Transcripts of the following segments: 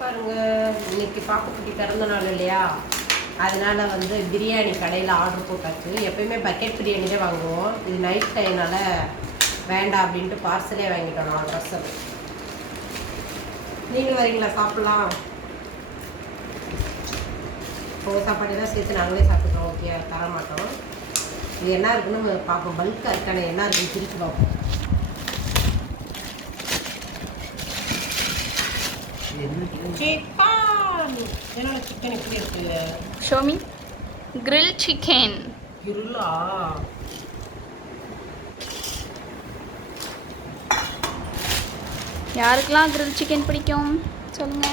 பாருங்க. இன்னைக்கு பாப்புக்குட்டி பிறந்த நாள் இல்லையா? அதனால வந்து பிரியாணி கடையில் ஆர்டர் போட்டாச்சு. எப்பயுமே பக்கெட் பிரியாணி தான் வாங்குவோம். இது நைட் டைம்னால வேண்டாம் அப்படின்ட்டு பார்சலே வாங்கிட்டோம் நான் பர்சல் நீங்களும் வரீங்களா? சாப்பிட்லாம். இப்போ சாப்பாடு தான் சேர்த்து நாங்களே சாப்பிட்டுக்கிறோம். ஓகே தர மாட்டோம் இது என்ன இருக்குன்னு பார்ப்போம். பல்காக இருக்கானே என்ன இருக்குன்னு பிரித்து பார்ப்போம். என்னோட சிக்கன் எப்படி இருக்கு? ஷோமி grill சிக்கன் இருளா யாருக்கெல்லாம் grill சிக்கன் பிடிக்கும்? சொல்லுங்க.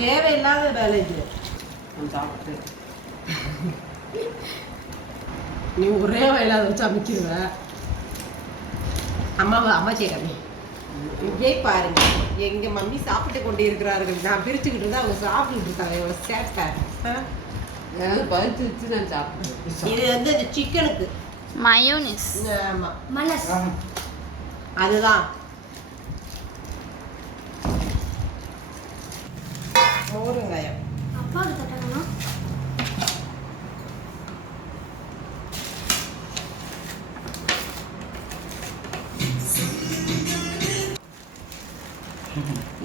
தேவையில்லாத வேலை இது. சாப்பிட்டு நீ ஒரே வயலாத வச்சு அமைக்கிடுவ அம்மாவை அம்மா செய்யறாங்க இங்கே பாருங்க எங்க மம்மி சாப்பிட்டு கொண்டு இருக்கிறார்கள் நான் பிரிச்சுக்கிட்டு இருந்தா அவங்க சாப்பிட்டுட்டு இருக்காங்க. எவ்வளவு சேட்டை ஆ? ஏதாவது பறிச்சு வச்சு நான் சாப்பிடுவேன். இது வந்து இந்த சிக்கனுக்கு மயோனிஸ் ஆமா. மலஸ் அதுதான். மோருங்காயம் அப்பாவுக்கு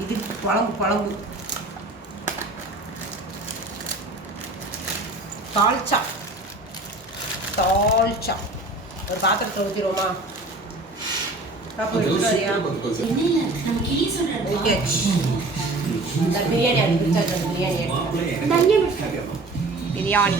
இது குழம்பு குழம்பு. தால்ச்சா தால்ச்சா ஒரு பாத்திரத்தை ஊற்றிடுவோமா பிரியாணி பிரியாணி